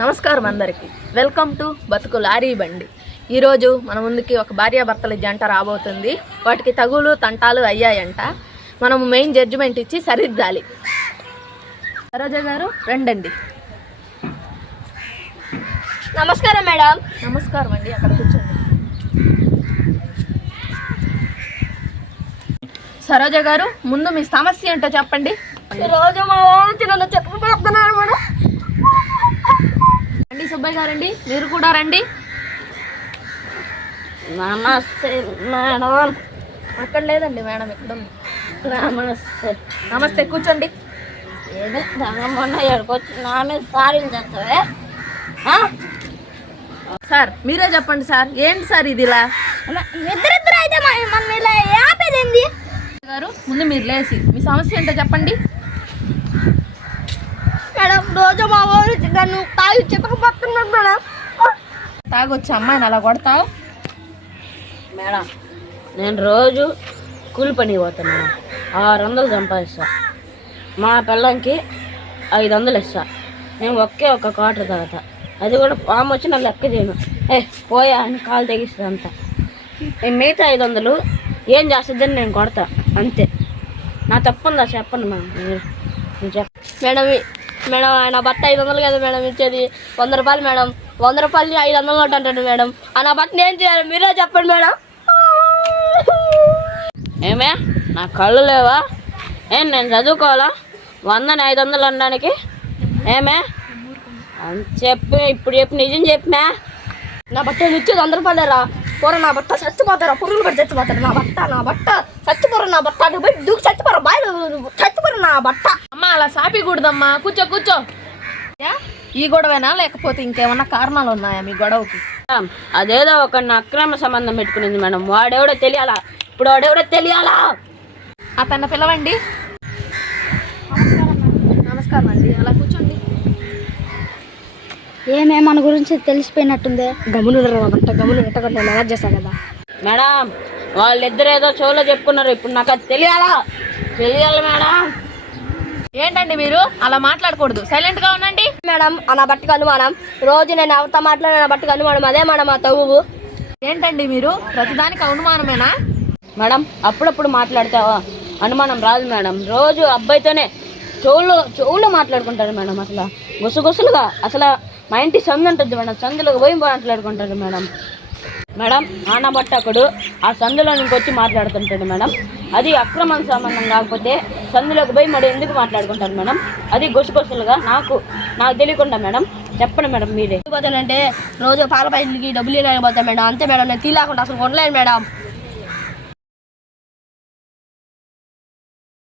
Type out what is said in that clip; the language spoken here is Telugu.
నమస్కారం అందరికీ. వెల్కమ్ టు బతుకు లారీ బండి. ఈరోజు మన ముందుకి ఒక భార్యాభర్తల జంట రాబోతుంది. వాటికి తగులు తంటాలు అయ్యాయంట. మనము మెయిన్ జడ్జిమెంట్ ఇచ్చి సరిద్దాలి. సరోజ గారు రండండి. నమస్కారం మేడం. నమస్కారం అండి. అక్కడ కూర్చోండి. సరోజ గారు ముందు మీ సమస్య ఏంటో చెప్పండి. రోజు మా వాళ్ళు నన్ను చెప్పుకుపోతున్నారు మేడం. రండి సుబ్బయ్య గారండి, మీరు కూడా రండి. నమస్తే మేడం. అక్కడ లేదండి మేడం, ఇక్కడ ఉంది. నమస్తే. నమస్తే, కూర్చోండి. ఏదో మొన్న ఎక్కడికొచ్చి నా మీద సారీలు చేస్తావే. సార్ మీరే చెప్పండి సార్, ఏంటి సార్ ఇది ఇలా? ఇద్దరిద్దరు అయితే మన ఇలా ఆపేదేంది గారు ముందు మీరు లేచి మీ సమస్య ఏంటో చెప్పండి. మేడం, రోజు మా వాళ్ళు నన్ను తాగి చెప్పుకుపోతున్నారు మేడం. తాగొచ్చి అమ్మాయిని అలా కొడతావు? మేడం, నేను రోజు కూలి పని పోతున్నాను. 600 సంపాదిస్తా. మా పిల్లంకి 500 ఇస్తా. నేను ఒక క్వార్టర్ తాగుతా. అది కూడా పాము వచ్చి నా లెక్క చేయను. పోయా అని కాలు తెగిస్తుంది అంతా. మిగతా 500 ఏం చేస్తుందని నేను కొడతా అంతే. నా తప్పుందా చెప్పండి మేడం. మీరు మేడం మేడం ఆయన బట్ట 500 కదా మేడం ఇచ్చేది. 100 రూపాయలు మేడం. 100 రూపాయలు 500 నోట్ అంటాడు మేడం. ఆ నా బట్టని ఏం చేయాలి మీరే చెప్పండి మేడం. ఏమే నా కళ్ళు లేవా? నేను చదువుకోవాలా 100ని 500 అనడానికి? ఏమే అని చెప్పి ఇప్పుడు చెప్పి నిజం చెప్పినా. నా బట్ట ఇచ్చేది 100 రూపాయలేరా. కూర నా బట్ట చచ్చిపోతారా, పురుగులు పడి చచ్చిపోతారు. నా బట్ట చచ్చిపోరు. నా బట్ట అటు పోయి దూకి చచ్చిపోరు. బాయలు చచ్చిపోరు నా బట్ట. అమ్మ అలా సాపికూడదమ్మా. కూర్చో. ఈ గొడవేనా లేకపోతే ఇంకేమన్నా కారణాలు ఉన్నాయా మీ గొడవకి? అదేదో ఒక అక్రమ సంబంధం పెట్టుకునింది మేడం. వాడెవడో తెలియాలా. ఇప్పుడు వాడెవడో తెలియాలా. అతన్ని పిలవండి. నమస్కారం అండి. అలా కూర్చోండి. ఏమే మన గురించి తెలిసిపోయినట్టుంది. గమ్మును ఎలా చేస్తా కదా మేడం. వాళ్ళిద్దరు ఏదో చెవులో చెప్పుకున్నారు. ఇప్పుడు నాకు అది తెలియాలి మేడం. ఏంటండి మీరు అలా మాట్లాడకూడదు, సైలెంట్ గా ఉండండి. మేడం నా బట్టకు అనుమానం. రోజు నేను ఎవరితో మాట్లాడిన నా బట్టకు అనుమానం. అదే మేడం మా తవ్వు. ఏంటండి మీరు ప్రతిదానికి అనుమానమేనా? మేడం అప్పుడప్పుడు మాట్లాడతావా అనుమానం రాదు మేడం. రోజు అబ్బాయితోనే చెవుల్లో మాట్లాడుకుంటారు మేడం. అసలు గుసగుసలుగా అసలు మా ఇంటి సందు ఉంటుంది మేడం. సందులోకి పోయి మాట్లాడుకుంటారు మేడం. నాన్న బట్టకుడు ఆ సందులో నుంచి వచ్చి మాట్లాడుతుంటాడు మేడం. అది అక్రమ సంబంధం కాకపోతే సందులోకి పోయి మరి ఎందుకు మాట్లాడుకుంటారు మేడం? అది గుసగుసలుగా నాకు తెలియకుండా మేడం. చెప్పండి మేడం మీరే. పోతానంటే రోజు పాల పైసలకి డబ్బులు లేకపోతే మేడం. అంతే మేడం, నేను తీలేకుండా అసలు కొనలేను మేడం.